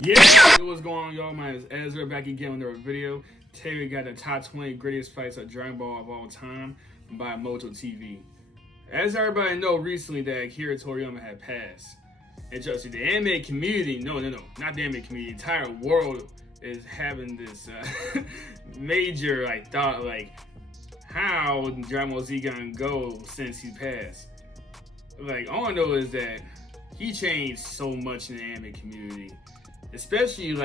Yeah, what's going on, y'all? My name is Ezra, back again with another video. Today we got the top 20 greatest fights of Dragon Ball of all time by Moto TV. As everybody know, recently that Akira Toriyama had passed. And trust me, the anime community, no, not the anime community, the entire world is having this major thought, how Dragon Ball Z gonna go since he passed. All I know is that he changed so much in the anime community. Especially in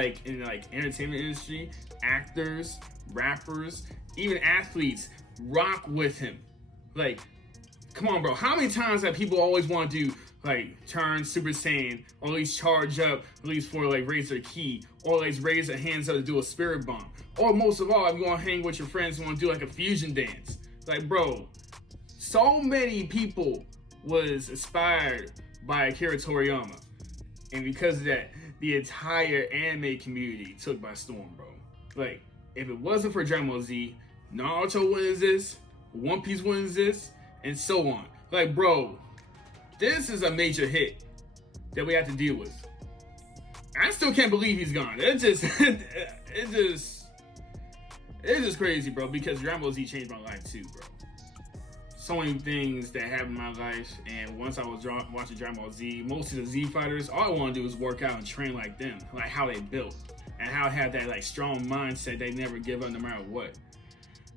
entertainment industry, actors, rappers, even athletes rock with him. Come on, bro. How many times have people always want to do turn Super Saiyan, or at least charge up, at least for raise their ki, or at least raise their hands up to do a spirit bomb, or most of all, if you want to hang with your friends, you want to do a fusion dance. Bro, so many people was inspired by Akira Toriyama, and because of that, the entire anime community took by storm, bro. If it wasn't for Dragon Ball Z, Naruto wouldn't exist, One Piece wouldn't exist, and so on. Bro, this is a major hit that we have to deal with. I still can't believe he's gone. It's just crazy, bro, because Dragon Ball Z changed my life too, bro. So many things that happened in my life, and once I was watching Dragon Ball Z, most of the Z fighters, all I want to do is work out and train like them, how they built, and how they have that strong mindset they never give up no matter what.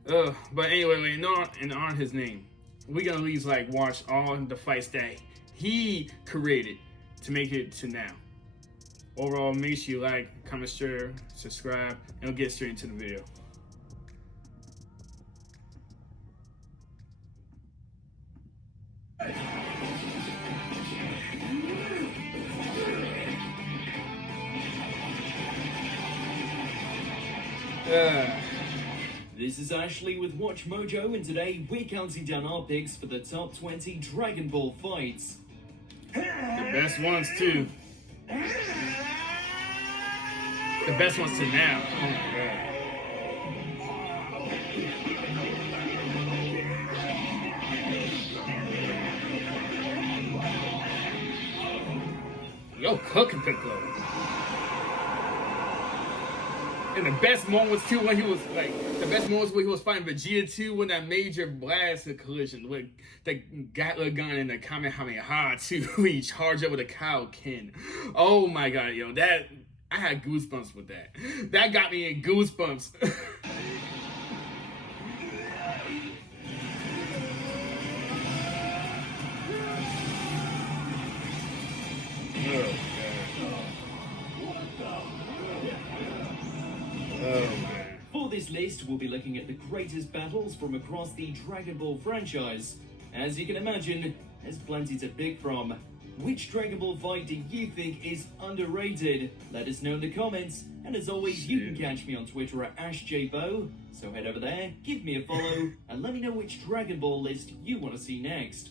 But anyway, in honor of his name, we gonna at least watch all the fights that he created to make it to now. Overall, make sure you like, comment, share, subscribe, and we'll get straight into the video. This is Ashley with Watch Mojo, and today we're counting down our picks for the top 20 Dragon Ball fights. The best ones too. The best ones to now. Oh my god. Yo, cooking Piccolo. And the best moments too when he was fighting Vegeta too, when that major blast collision with the Gatling gun and the Kamehameha too, he charged up with a Kaioken. Oh my god, yo, that I had goosebumps with that. That got me in goosebumps. For this list, we'll be looking at the greatest battles from across the Dragon Ball franchise. As you can imagine, there's plenty to pick from. Which Dragon Ball fight do you think is underrated? Let us know in the comments, and as always, you can catch me on Twitter at AshJBo, so head over there, give me a follow, and let me know which Dragon Ball list you want to see next.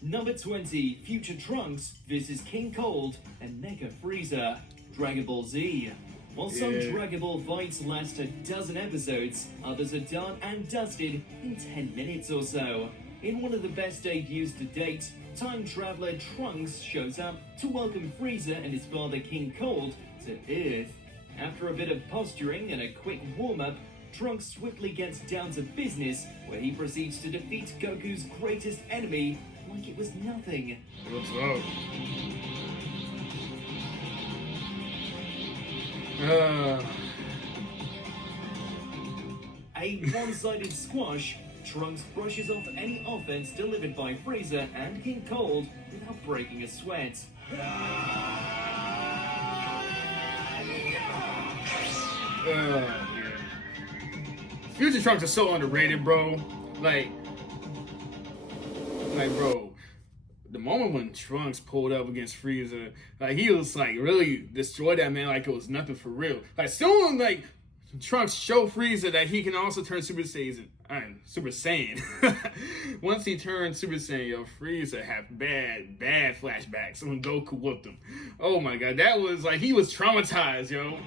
Number 20, Future Trunks vs King Cold and Mecha Frieza, Dragon Ball Z. While some Dragon Ball fights last a dozen episodes, others are done and dusted in 10 minutes or so. In one of the best debuts to date, time traveler Trunks shows up to welcome Frieza and his father King Cold to Earth. After a bit of posturing and a quick warm-up, Trunks swiftly gets down to business, where he proceeds to defeat Goku's greatest enemy like it was nothing. What's up? A one-sided squash, Trunks brushes off any offense delivered by Frieza and King Cold without breaking a sweat. Future Trunks are so underrated, bro. Bro, the moment when Trunks pulled up against Frieza, he was really destroyed that man like it was nothing for real. Soon Trunks showed Frieza that he can also turn Super Saiyan. Once he turned Super Saiyan, yo, Frieza had bad flashbacks when Goku whooped him. Oh my god, that was he was traumatized, yo.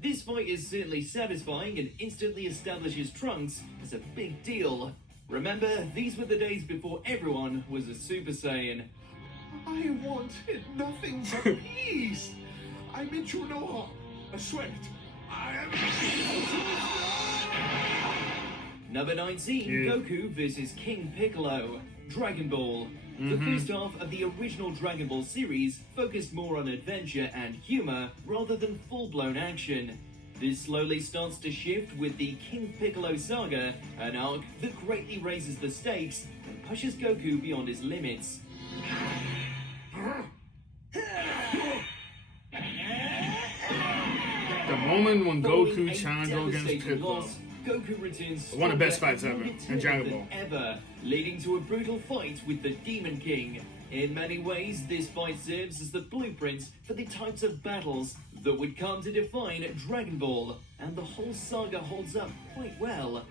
This fight is certainly satisfying and instantly establishes Trunks as a big deal. Remember, these were the days before everyone was a Super Saiyan. I wanted nothing but peace. I meant you no harm. I swear it. I am. Number 19, Goku vs. King Piccolo, Dragon Ball. The first half of the original Dragon Ball series focused more on adventure and humor rather than full-blown action. This slowly starts to shift with the King Piccolo saga, an arc that greatly raises the stakes and pushes Goku beyond his limits. The moment when Following Goku a challenged against devastating Piccolo. loss, Goku returns One of the best stronger fights ever and more in Dragon determined Ball. than ever, leading to a brutal fight with the Demon King. In many ways, this fight serves as the blueprint for the types of battles that would come to define Dragon Ball, and the whole saga holds up quite well.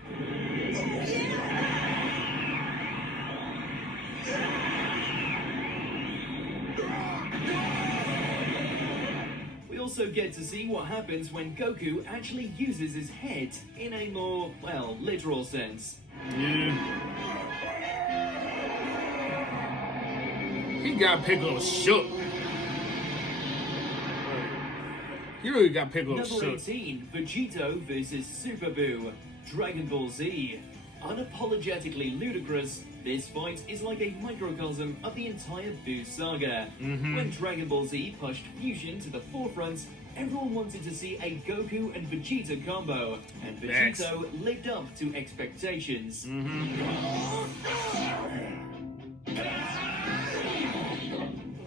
We also get to see what happens when Goku actually uses his head in a more, well, literal sense. Yeah. He got Piccolo shook. He really got Piccolo Number shook. 18, Vegito vs. Super Buu, Dragon Ball Z. Unapologetically ludicrous, this fight is like a microcosm of the entire Buu saga. When Dragon Ball Z pushed fusion to the forefront, everyone wanted to see a Goku and Vegeta combo, and Vegito lived up to expectations.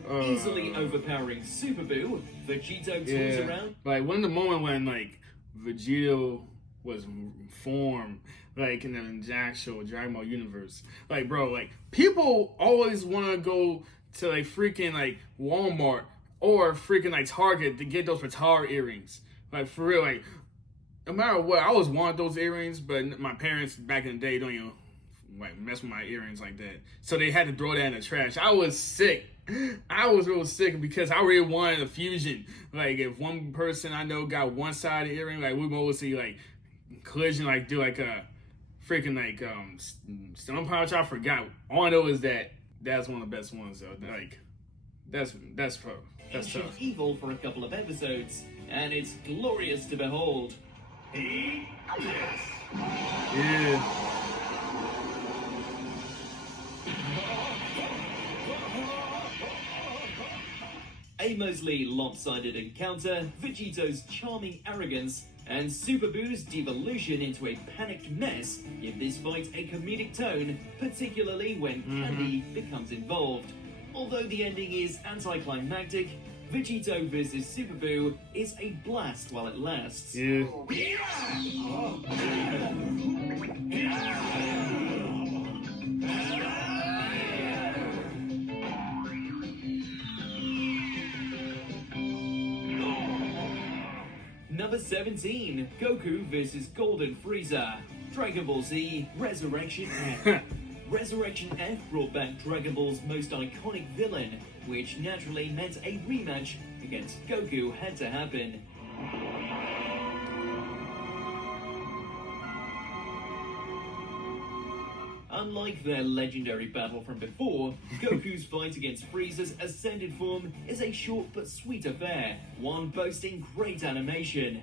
Easily overpowering Super Buu, Vegito turns around. Like when the moment when like Vegito was formed, like in the actual Dragon Ball universe, like bro, like people always want to go to like freaking like Walmart or freaking like Target to get those Patara earrings. Like for real, like no matter what, I always wanted those earrings, but my parents back in the day don't even like mess with my earrings like that, so they had to throw that in the trash. I was sick. I was real sick because I really wanted a fusion. Like if one person I know got one side of the earring, like we would always see like collision, like do like a freaking like stone pouch. I forgot. All I know is that that's one of the best ones though. Like that's tough. Ancient evil for a couple of episodes, and it's glorious to behold. Yeah. A mostly lopsided encounter, Vegito's charming arrogance, and Super Buu's devolution into a panicked mess give this fight a comedic tone, particularly when candy becomes involved. Although the ending is anticlimactic, Vegito vs. Super Buu is a blast while it lasts. Yeah. Number 17, Goku vs. Golden Frieza, Dragon Ball Z, Resurrection F. Resurrection F brought back Dragon Ball's most iconic villain, which naturally meant a rematch against Goku had to happen. Unlike their legendary battle from before, Goku's fight against Frieza's ascended form is a short but sweet affair, one boasting great animation.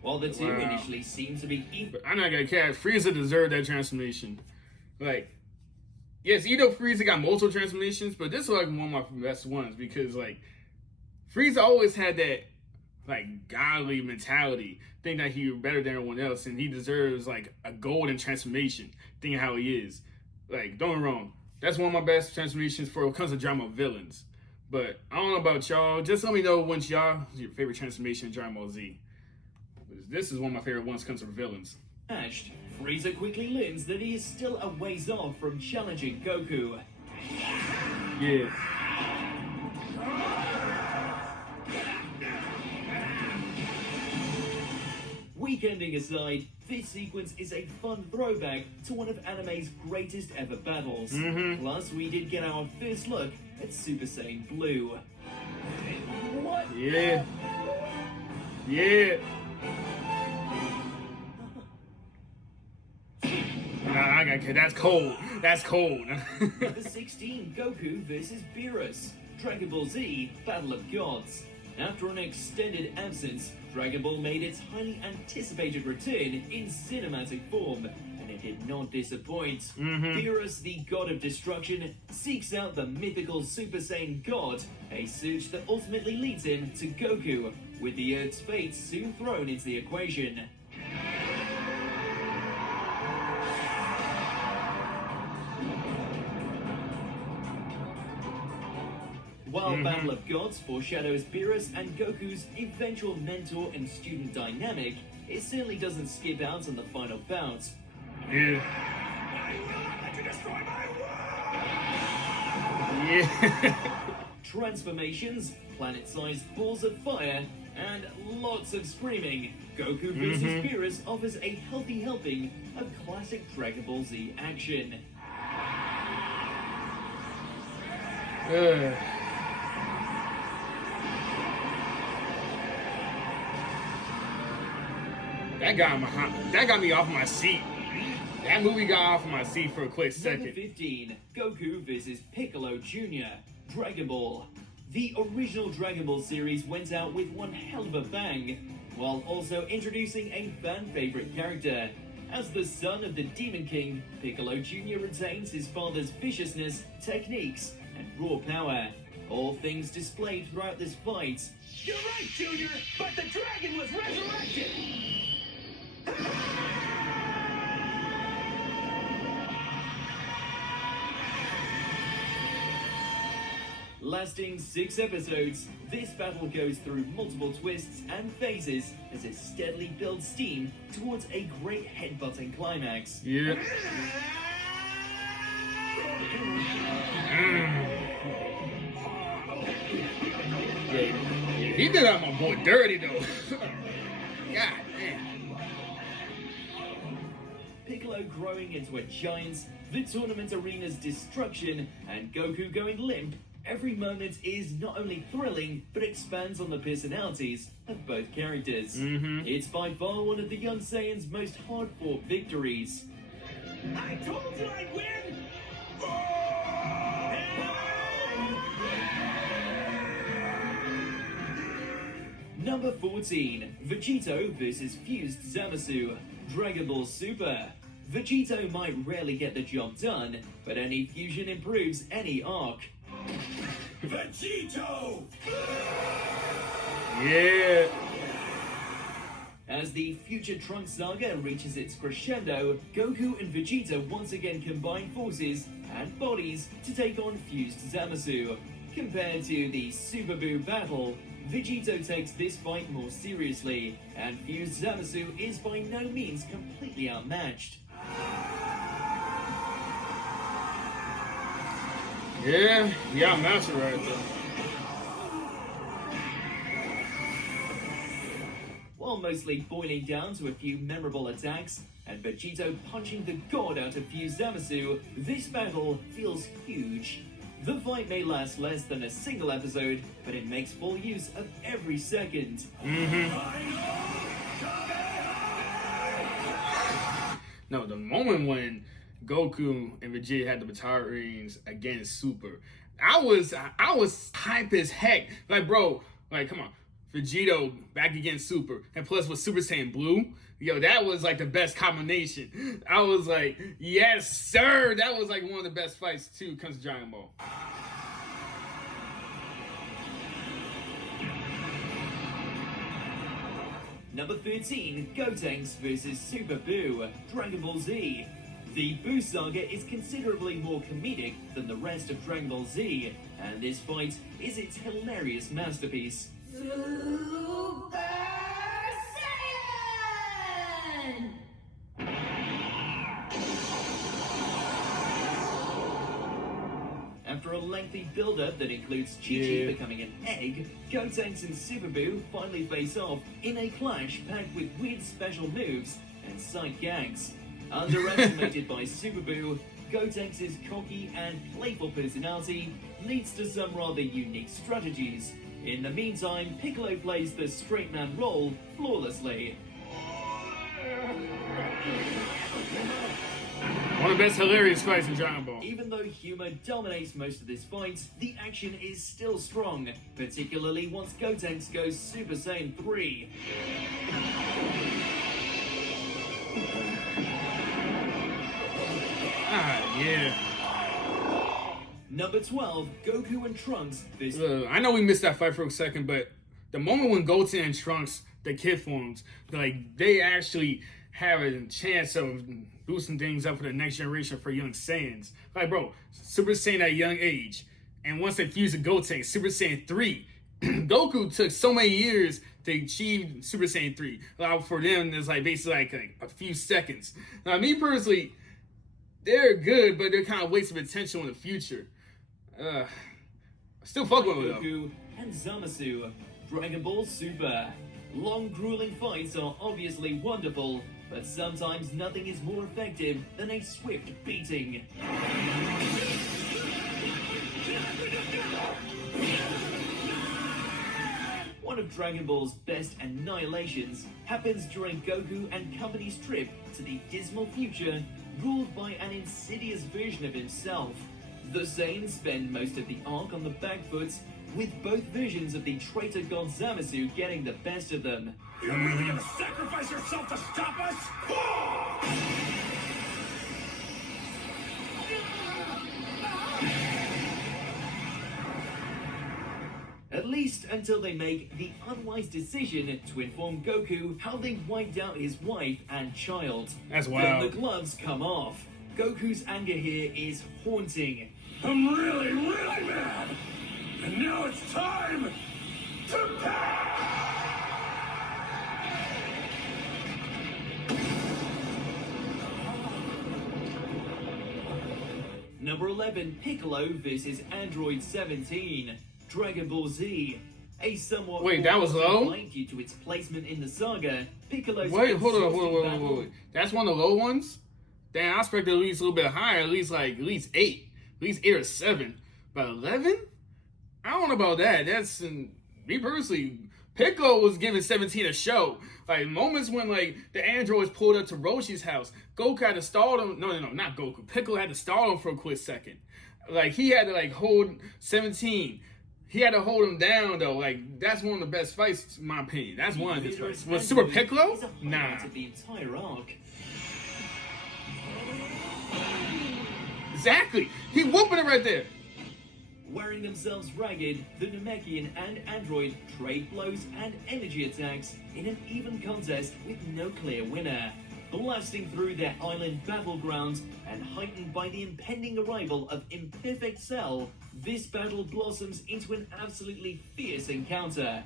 While the two initially seem to be equal, I'm not gonna care. Frieza deserved that transformation. Like, yes, you know Frieza got multiple transformations, but this is like one of my best ones because like Frieza always had that like godly mentality, think that he was better than everyone else, and he deserves like a golden transformation. Thinking how he is. Like, don't get me wrong, that's one of my best transformations for when it comes to drama villains. But I don't know about y'all. Just let me know what's your favorite transformation in Dragon Ball Z. This is one of my favorite ones comes from villains. Frieza quickly learns that he is still a ways off from challenging Goku. Yeah. Weekending aside, this sequence is a fun throwback to one of anime's greatest ever battles. Plus, we did get our first look at Super Saiyan Blue. What? Yeah. Yeah. Nah, I got kid. That's cold. That's cold. Number 16, Goku vs. Beerus, Dragon Ball Z, Battle of Gods. After an extended absence, Dragon Ball made its highly anticipated return in cinematic form, and it did not disappoint. Beerus, the god of destruction, seeks out the mythical Super Saiyan god, a search that ultimately leads him to Goku, with the Earth's fate soon thrown into the equation. While Battle of Gods foreshadows Beerus and Goku's eventual mentor and student dynamic, it certainly doesn't skip out on the final bout. Yeah. I will not let you destroy my world! Yeah. Transformations, planet-sized balls of fire, and lots of screaming. Goku vs. Beerus offers a healthy helping of classic Dragon Ball Z action. That got me off my seat. That movie got off my seat for a quick Number second. 15, Goku vs. Piccolo Jr., Dragon Ball. The original Dragon Ball series went out with one hell of a bang, while also introducing a fan-favorite character. As the son of the Demon King, Piccolo Jr. retains his father's viciousness, techniques, and raw power. All things displayed throughout this fight. You're right, Junior, but the dragon was resurrected! Lasting 6 episodes, this battle goes through multiple twists and phases as it steadily builds steam towards a great headbutting climax. Yeah. Yeah, he did that my boy dirty though. God damn. Piccolo growing into a giant, the tournament arena's destruction, and Goku going limp. Every moment is not only thrilling, but expands on the personalities of both characters. It's by far one of the Young Saiyan's most hard-fought victories. I told you I'd win! Number 14, Vegito vs. Fused Zamasu, Dragon Ball Super. Vegito might rarely get the job done, but any fusion improves any arc. Vegito! Yeah. As the future Trunks saga reaches its crescendo, Goku and Vegeta once again combine forces and bodies to take on Fused Zamasu. Compared to the Super Buu battle, Vegito takes this fight more seriously, and Fused Zamasu is by no means completely outmatched. Yeah, I'm master right there. While mostly boiling down to a few memorable attacks, and Vegito punching the god out of Fused Zamasu, this battle feels huge. The fight may last less than a single episode, but it makes full use of every second. No, the moment when Goku and Vegeta had the battalions against Super, I was hype as heck. Like, bro, like, come on. Vegito back against Super, and plus with Super Saiyan Blue, yo, that was like the best combination. I was like, yes, sir. That was like one of the best fights too, comes to Dragon Ball. Number 13, Gotenks vs. Super Buu, Dragon Ball Z. The Buu saga is considerably more comedic than the rest of Dragon Ball Z, and this fight is its hilarious masterpiece. Super Saiyan! After a lengthy build-up that includes Chi-Chi becoming an egg, Gotenks and Super Buu finally face off in a clash packed with weird special moves and sight gags. Underestimated by Super Buu, Gotenks' cocky and playful personality leads to some rather unique strategies. In the meantime, Piccolo plays the straight man role flawlessly. One of the best hilarious fights in Dragon Ball. Even though humor dominates most of this fight, the action is still strong, particularly once Gotenks goes Super Saiyan 3. Ah, yeah. Number 12, Goku and Trunks. I know we missed that fight for a second, but the moment when Goten and Trunks, the kid forms, like, they actually have a chance of boosting things up for the next generation for young Saiyans. Like, bro, Super Saiyan at a young age. And once they fuse the Goten, Super Saiyan 3, Goku took so many years to achieve Super Saiyan 3. For them, it's like basically like a few seconds. Now, me personally, they're good, but they're kind of wasting potential in the future. Still fuck with them, though. Goku and Zamasu. Dragon Ball Super. Long, grueling fights are obviously wonderful, but sometimes nothing is more effective than a swift beating. One of Dragon Ball's best annihilations happens during Goku and company's trip to the dismal future, ruled by an insidious version of himself. The Saiyans spend most of the arc on the back foot, with both versions of the traitor god Zamasu getting the best of them. You're really gonna sacrifice yourself to stop us? At least until they make the unwise decision to inform Goku how they wiped out his wife and child. That's Then wild. the gloves come off. Goku's anger here is haunting. I'm really, really mad. And now it's time to pay! Number 11, Piccolo vs. Android 17. Dragon Ball Z. A somewhat Wait, that was low? fight due to its placement in the saga. Piccolo's Wait, hold on, exhausting battle- wait. That's one of the low ones? Damn, I expected at least a little bit higher, at least 8. At least 8 or 7. But 11? I don't know about that. That's, me personally, Piccolo was giving 17 a show. Like, moments when, like, the androids pulled up to Roshi's house, Goku had to stall him. No, not Goku. Piccolo had to stall him for a quick second. Like, he had to, like, hold 17. He had to hold him down, though. Like, that's one of the best fights, in my opinion. That's one of his fights. Was Super Piccolo? Is a highlight Nah. of the entire arc. Exactly. He whooping it right there. Wearing themselves ragged, the Namekian and Android trade blows and energy attacks in an even contest with no clear winner. Blasting through their island battlegrounds and heightened by the impending arrival of Imperfect Cell, this battle blossoms into an absolutely fierce encounter.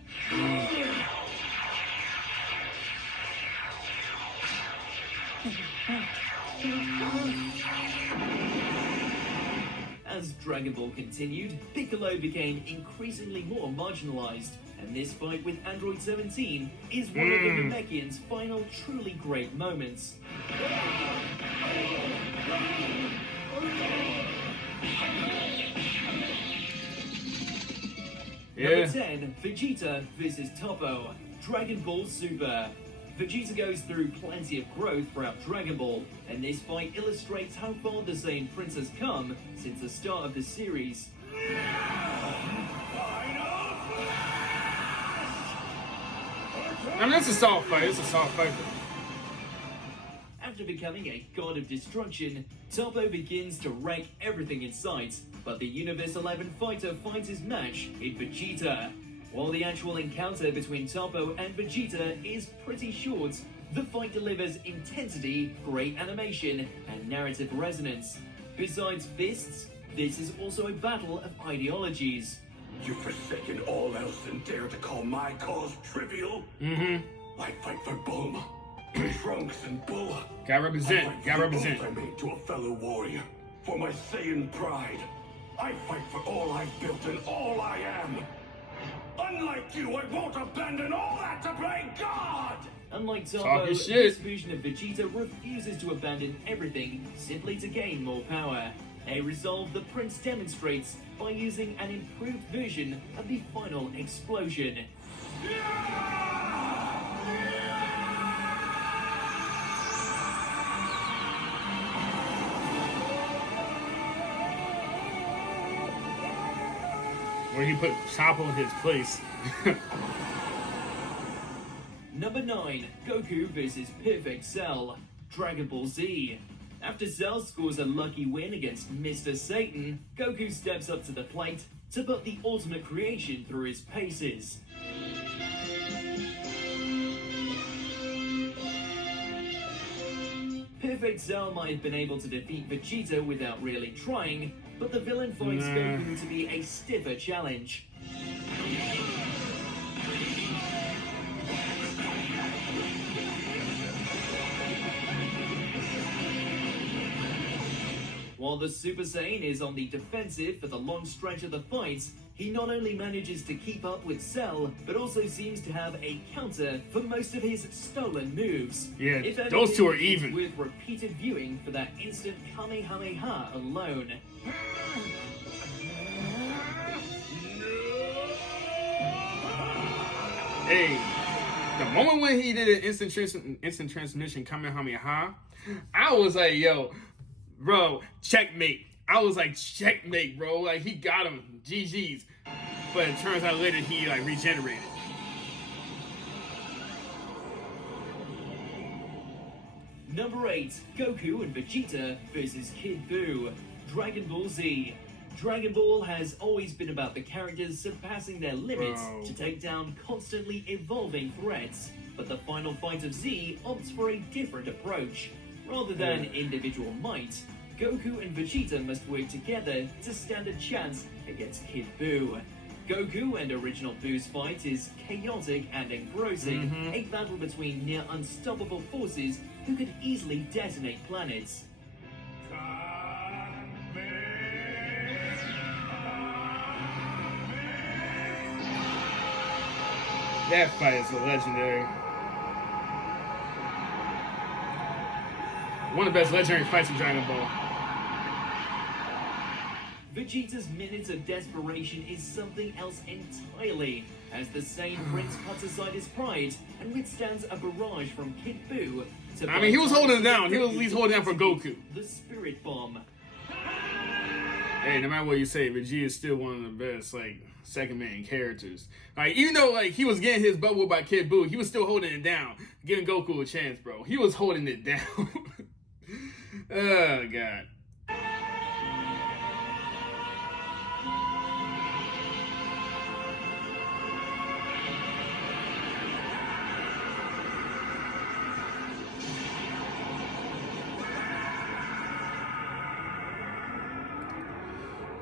As Dragon Ball continued, Piccolo became increasingly more marginalized, and this fight with Android 17 is one of the Namekian's final truly great moments. Number 10, Vegeta vs. Toppo, Dragon Ball Super. Vegeta goes through plenty of growth throughout Dragon Ball, and this fight illustrates how far the Saiyan Prince has come since the start of the series. I mean, it's a soft fight. It's a soft fight. After becoming a god of destruction, Toppo begins to wreck everything in sight, but the Universe 11 fighter finds his match in Vegeta. While the actual encounter between Toppo and Vegeta is pretty short, the fight delivers intensity, great animation, and narrative resonance. Besides fists, this is also a battle of ideologies. You've forsaken all else and dare to call my cause trivial? Mm-hmm. I fight for Bulma, Trunks, and Bulla. Gotta represent. I fight Gotta for the represent. oath I made to a fellow warrior. For my Saiyan pride. I fight for all I've built and all I am. Unlike you, I won't abandon all that to play God! Unlike Talk Toppo, your shit. this version of Vegeta refuses to abandon everything simply to gain more power. A resolve the prince demonstrates by using an improved version of the final explosion. Where he put Chopper in his place. Number 9, Goku vs. Perfect Cell, Dragon Ball Z. After Cell scores a lucky win against Mr. Satan, Goku steps up to the plate to put the ultimate creation through his paces. Perfect Cell might have been able to defeat Vegeta without really trying, but the villain finds Goku to be a stiffer challenge. While the Super Saiyan is on the defensive for the long stretch of the fight, he not only manages to keep up with Cell, but also seems to have a counter for most of his stolen moves. Yeah, If those two are anything, it's even. With repeated viewing for that instant Kamehameha alone. Hey, the moment when he did an instant transmission Kamehameha, I was like, yo, bro, checkmate. I was like, checkmate, bro. Like, he got him. GG's. But it turns out later he, like, regenerated. Number 8, Goku and Vegeta vs. Kid Buu, Dragon Ball Z. Dragon Ball has always been about the characters surpassing their limits to take down constantly evolving threats, but the final fight of Z opts for a different approach. Rather than individual might, Goku and Vegeta must work together to stand a chance against Kid Buu. Goku and original Buu's fight is chaotic and engrossing, a battle between near unstoppable forces who could easily detonate planets. That fight is legendary. One of the best legendary fights in Dragon Ball. Vegeta's minutes of desperation is something else entirely, as the Saiyan Prince cuts aside his pride and withstands a barrage from Kid Buu. I mean, he was holding it down. He was at least holding it down for Goku. The Spirit Bomb. Hey, no matter what you say, Vegeta is still one of the best, like, second main characters. Like, even though, like, he was getting his butt whooped by Kid Buu, he was still holding it down, giving Goku a chance, bro. He was holding it down. Oh, God.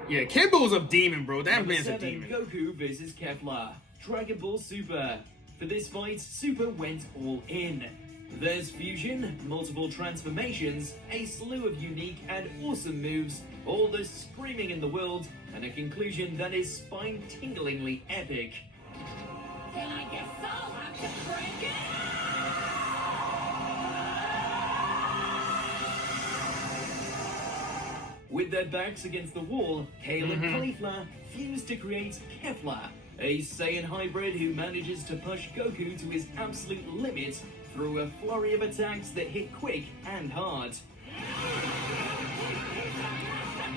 Yeah, Kid Buu's a demon, bro. That Number man's a 7, demon. Goku vs. Kefla, Dragon Ball Super. For this fight, Super went all in. There's fusion, multiple transformations, a slew of unique and awesome moves, all the screaming in the world, and a conclusion that is spine-tinglingly epic. Then I guess I'll have to crank it With their backs against the wall, Kale and Caulifla fuse to create Kefla, a Saiyan hybrid who manages to push Goku to his absolute limit through a flurry of attacks that hit quick and hard.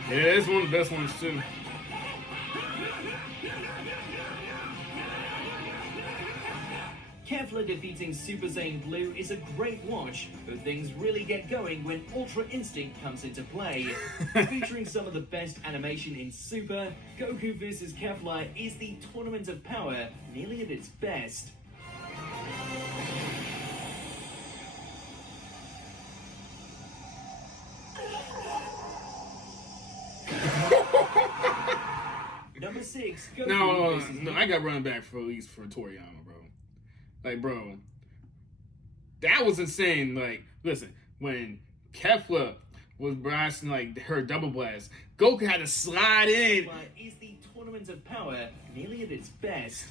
Yeah, it's one of the best ones, too. Kefla defeating Super Saiyan Blue is a great watch, but things really get going when Ultra Instinct comes into play. Featuring some of the best animation in Super, Goku vs. Kefla is the tournament of power nearly at its best. Number 6, Goku No, vs. I got running back for at least for Toriyama, bro. Like, bro, that was insane. Like, listen, when Kefla was blasting like her double blast, Goku had to slide in. Kefla is the tournament of power nearly at its best.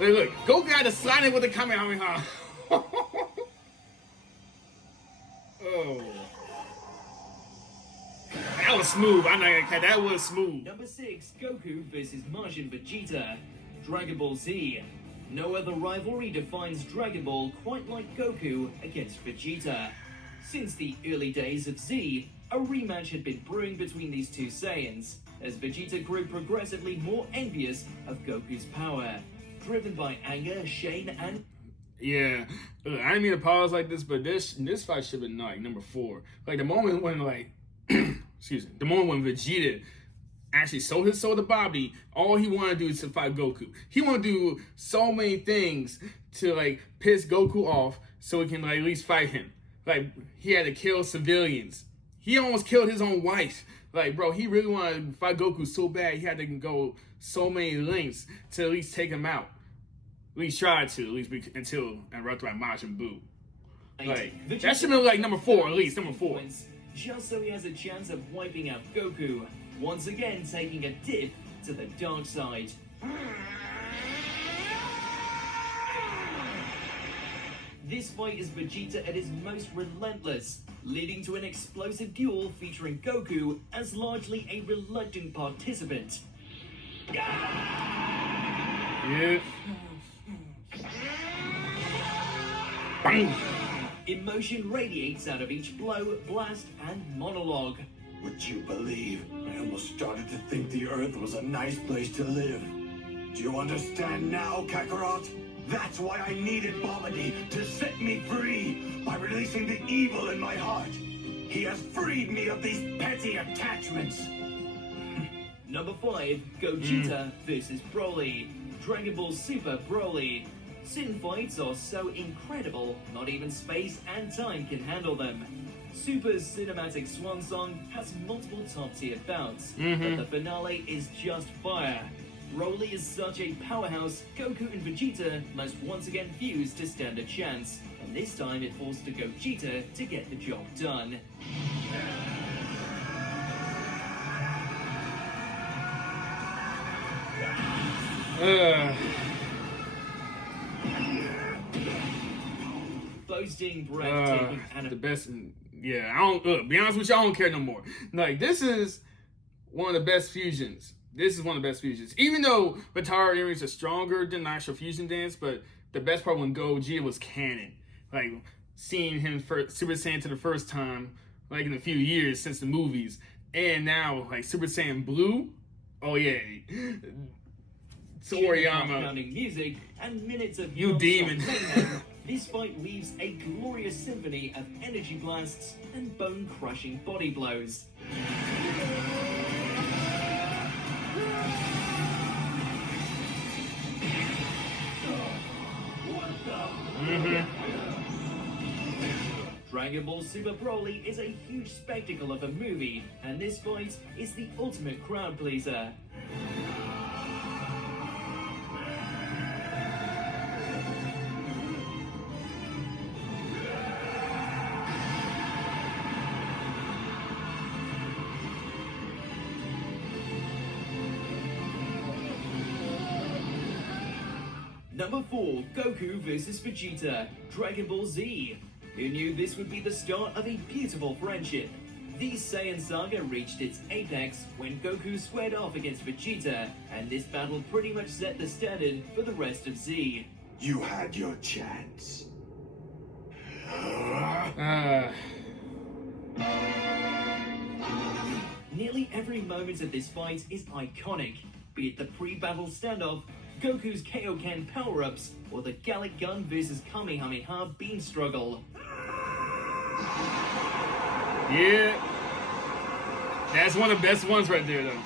Like, look, Goku had to slide in with the Kamehameha. Oh, that was smooth. I'm not gonna cut. That was smooth. Number 6, Goku vs. Majin Vegeta. Dragon Ball Z. No other rivalry defines Dragon Ball quite like Goku against Vegeta. Since the early days of Z, a rematch had been brewing between these two Saiyans, as Vegeta grew progressively more envious of Goku's power. Driven by anger, shame, and... Yeah, I didn't mean to pause like this, but this fight should have been like number 4. Like the moment when excuse me, the moment when Vegeta actually sold his soul to Bobby, all he wanted to do is to fight Goku. He wanted to do so many things to like piss Goku off so he can like at least fight him. Like he had to kill civilians. He almost killed his own wife. Like, bro, he really wanted to fight Goku so bad he had to go so many lengths to at least take him out. At least try to, at least until interrupted by Majin Buu. Like, that should be like number 4, at least, number 4. Just so he has a chance of wiping out Goku, once again taking a dip to the dark side. This fight is Vegeta at his most relentless, leading to an explosive duel featuring Goku as largely a reluctant participant. Yeah. Bang. Emotion radiates out of each blow, blast, and monologue. Would you believe? I almost started to think the Earth was a nice place to live. Do you understand now, Kakarot? That's why I needed Babidi to set me free by releasing the evil in my heart. He has freed me of these petty attachments. Number 5, Gogeta vs. Broly. Dragon Ball Super Broly. Sin fights are so incredible, not even space and time can handle them. Super's cinematic swan song has multiple top-tier bouts, but the finale is just fire. Broly is such a powerhouse, Goku and Vegeta must once again fuse to stand a chance, and this time it falls to Gogeta to get the job done. Boasting, breathtaking, and the best. Yeah, I don't. Be honest with you, I don't care no more. Like this is one of the best fusions. This is one of the best fusions. Even though Batara earrings are stronger than the actual fusion dance, but the best part when Gogeta was canon, like seeing him for Super Saiyan to the first time, like in a few years since the movies, and now like Super Saiyan Blue. Oh yeah. Toriyama. Pounding music and minutes of You demon. mayhem, this fight weaves a glorious symphony of energy blasts and bone-crushing body blows. Dragon Ball Super Broly is a huge spectacle of a movie, and this fight is the ultimate crowd pleaser. Number 4, Goku vs. Vegeta, Dragon Ball Z. Who knew this would be the start of a beautiful friendship? The Saiyan saga reached its apex when Goku squared off against Vegeta, and this battle pretty much set the standard for the rest of Z. You had your chance. Nearly every moment of this fight is iconic, be it the pre-battle standoff, Goku's Kaioken power-ups, or the Gallic Gun vs Kamehameha beam struggle. Yeah. That's one of the best ones right there, though.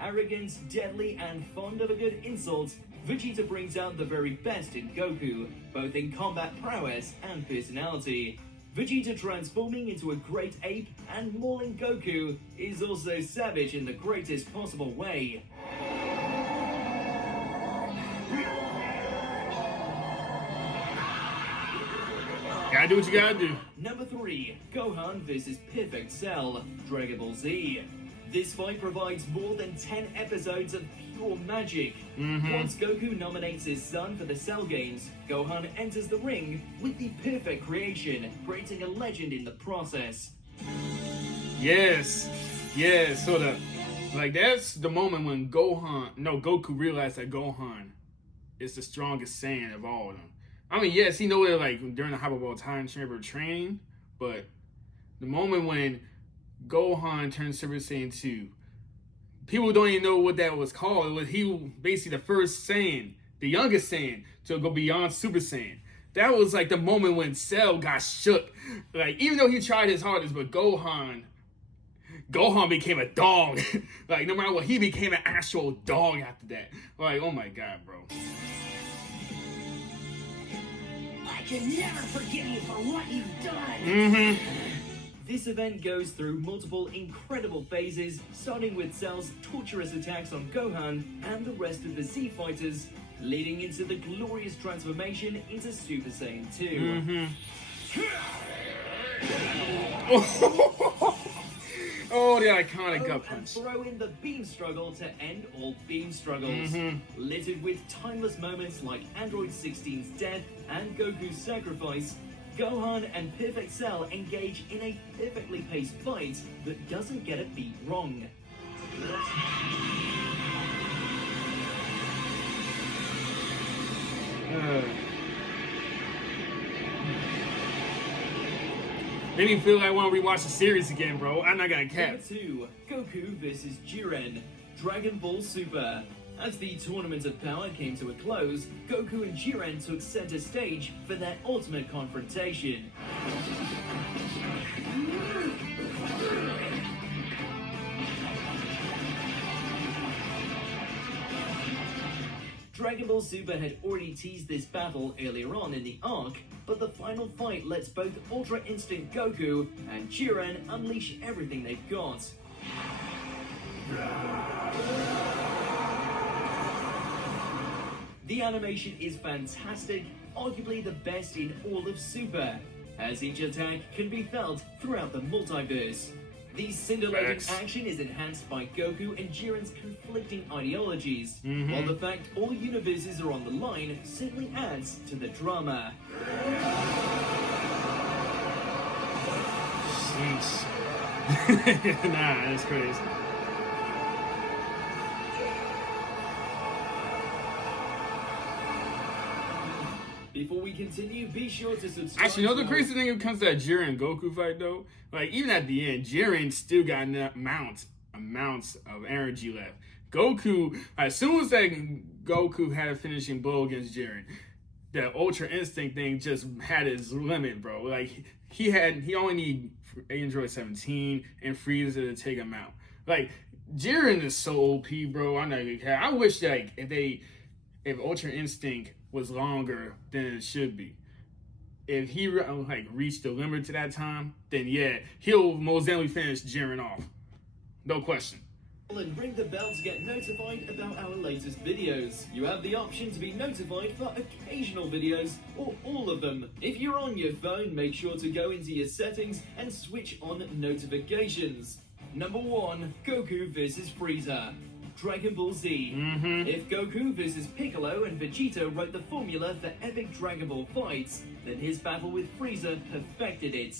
Arrogant, deadly, and fond of a good insult, Vegeta brings out the very best in Goku, both in combat prowess and personality. Vegeta transforming into a great ape and mauling Goku is also savage in the greatest possible way. Gotta do what you gotta do. Number 3, Gohan vs Perfect Cell, Dragon Ball Z. This fight provides more than 10 episodes of pure magic. Once Goku nominates his son for the Cell Games, Gohan enters the ring with the perfect creation, creating a legend in the process. Yes, sort of. Like, that's the moment when Goku realized that Gohan is the strongest Saiyan of all of them. I mean, yes, he knew it like during the Hyperball Time Chamber training, but the moment when Gohan turned Super Saiyan 2, people don't even know what that was called. It was basically the first Saiyan, the youngest Saiyan, to go beyond Super Saiyan. That was like the moment when Cell got shook. Like, even though he tried his hardest, but Gohan became a dog. Like, no matter what, he became an actual dog after that. Like, oh my god, bro. I can never forgive you for what you've done. This event goes through multiple incredible phases, starting with Cell's torturous attacks on Gohan and the rest of the Z Fighters, leading into the glorious transformation into Super Saiyan 2. Oh, the iconic gut And punch. throw in the beam struggle to end all beam struggles. Littered with timeless moments like Android 16's death and Goku's sacrifice, Gohan and Perfect Cell engage in a perfectly paced fight that doesn't get a beat wrong. Made me feel like I want to rewatch the series again, bro. I'm not gonna cap. Number 2, Goku vs. Jiren, Dragon Ball Super. As the Tournament of Power came to a close, Goku and Jiren took center stage for their ultimate confrontation. Dragon Ball Super had already teased this battle earlier on in the arc, but the final fight lets both Ultra Instinct Goku and Jiren unleash everything they've got. The animation is fantastic, arguably the best in all of Super, as each attack can be felt throughout the multiverse. The scintillating Facts. action is enhanced by Goku and Jiren's conflicting ideologies, while the fact all universes are on the line simply adds to the drama. Jeez. Nah, that's crazy. Before we continue, be sure to subscribe. Actually, you know the to crazy thing when it comes to that Jiren Goku fight though? Like, even at the end, Jiren still got amounts of energy left. Goku, as soon as that Goku had a finishing blow against Jiren, that Ultra Instinct thing just had its limit, bro. Like, he only need Android 17 and Frieza to take him out. Like, Jiren is so OP, bro. I'm not gonna care. I wish like if Ultra Instinct was longer than it should be. If he like reached the limit to that time, then yeah, he'll most definitely finish Jiren off. No question. and ring the bell to get notified about our latest videos. You have the option to be notified for occasional videos or all of them. If you're on your phone, make sure to go into your settings and switch on notifications. Number 1, Goku vs Frieza. Dragon Ball Z. If Goku vs Piccolo and Vegeta wrote the formula for epic Dragon Ball fights, then his battle with Frieza perfected it.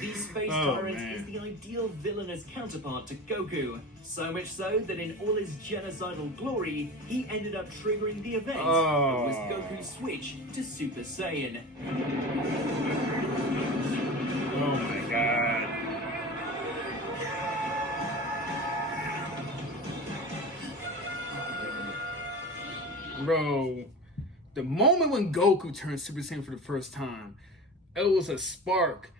The Space Tyrant is the ideal villainous counterpart to Goku. So much so that in all his genocidal glory, he ended up triggering the event that was Goku's switch to Super Saiyan. Oh my god. Bro, the moment when Goku turned Super Saiyan for the first time, it was a spark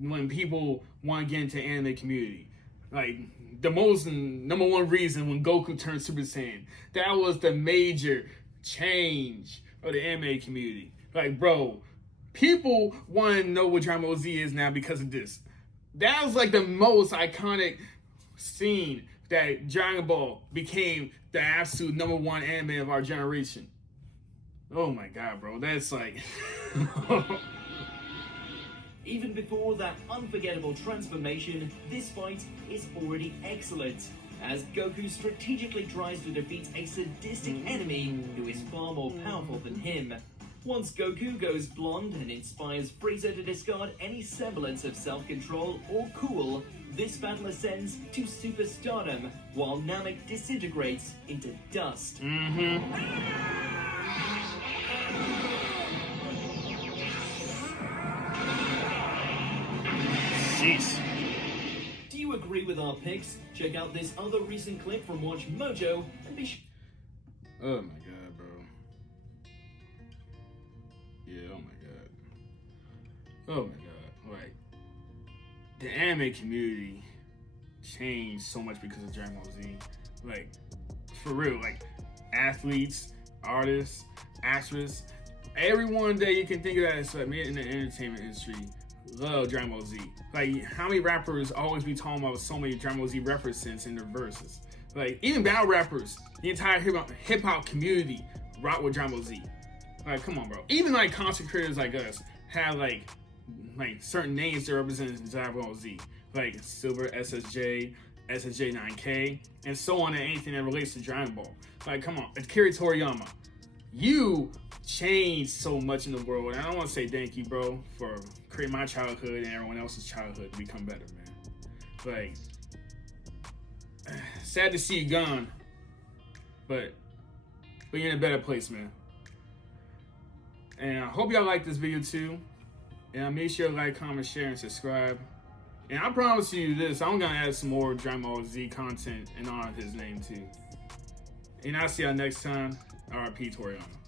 when people want to get into anime community. Like, the most number one reason when Goku turned Super Saiyan, that was the major change of the anime community. Like, bro, people want to know what Dragon Ball Z is now because of this. That was like the most iconic scene that Dragon Ball became the absolute number one anime of our generation. Oh my god, bro. That's like... Even before that unforgettable transformation, this fight is already excellent, as Goku strategically tries to defeat a sadistic enemy who is far more powerful than him. Once Goku goes blonde and inspires Frieza to discard any semblance of self-control or cool, this battle ascends to superstardom, while Namek disintegrates into dust. Jeez. Do you agree with our picks? Check out this other recent clip from Watch Mojo and be Oh my god, bro. Yeah, oh my god. Oh my god. Like, the anime community changed so much because of Dragon Ball Z. Like, for real, like, athletes, artists, actresses, everyone that you can think of that is like, in the entertainment industry love Dragon Ball Z. Like, how many rappers always be talking about so many Dragon Ball Z references in their verses? Like, even battle rappers, the entire hip hop community rock with Dragon Ball Z. Like, come on, bro. Even like content creators like us have like certain names that represent Dragon Ball Z, like Silver, SSJ, SSJ 9K, and so on, and anything that relates to Dragon Ball. Like, come on, Akira Toriyama, you changed so much in the world, and I want to say thank you, bro, for creating my childhood and everyone else's childhood to become better, man. Like, sad to see you gone, but you're in a better place, man. And I hope y'all like this video too. And make sure to like, comment, share, and subscribe. And I promise you this, I'm gonna add some more Dragon Ball Z content in honor of his name too. And I'll see y'all next time. RIP Toriyama.